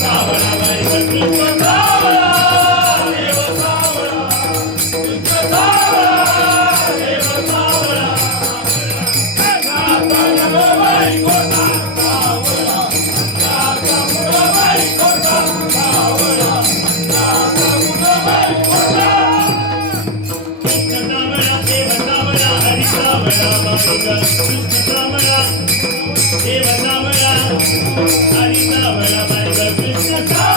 Sawla I'm Krishna, Krishna,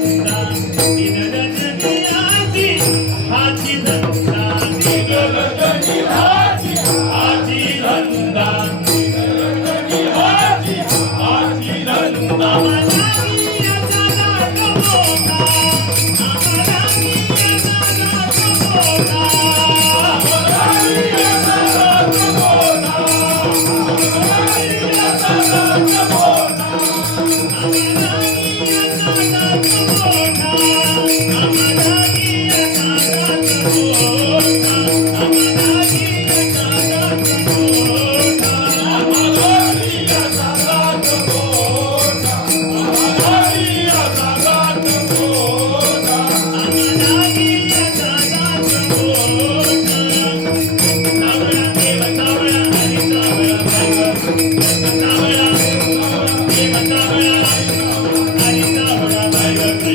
Thank you.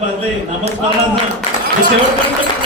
पाहते नामस्मरणाचा शेवटपर्यंत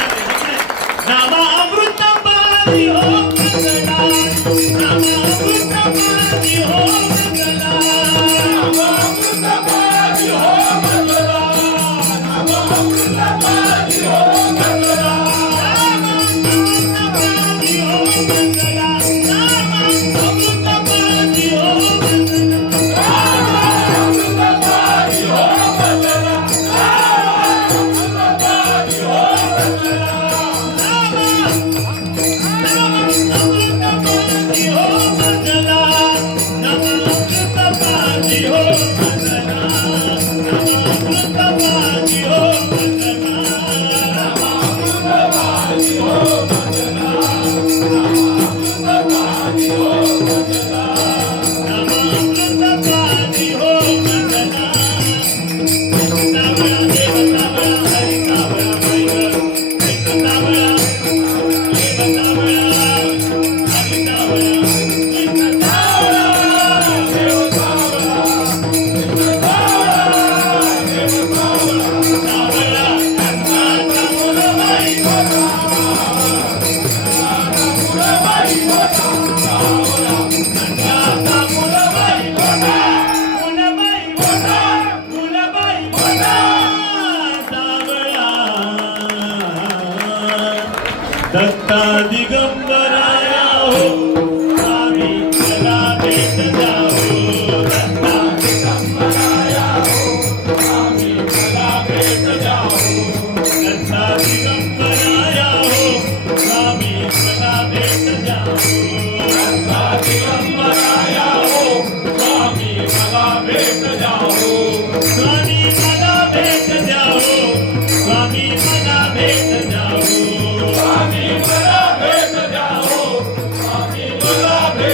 Dutta दिगम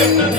Amen.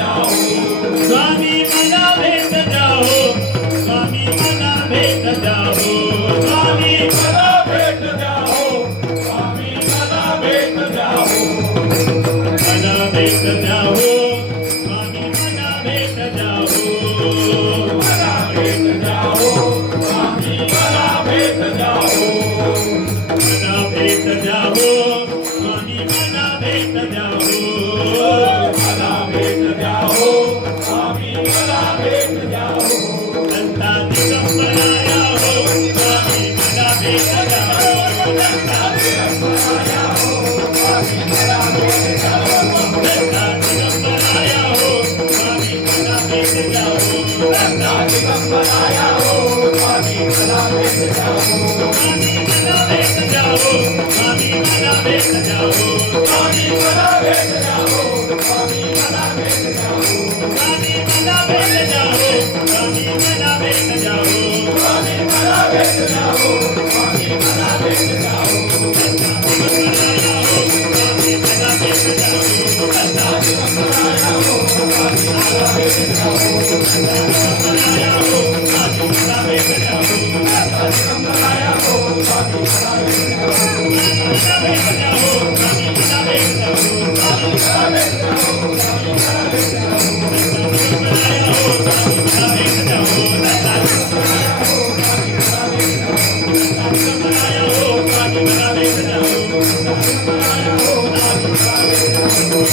Con mi cara de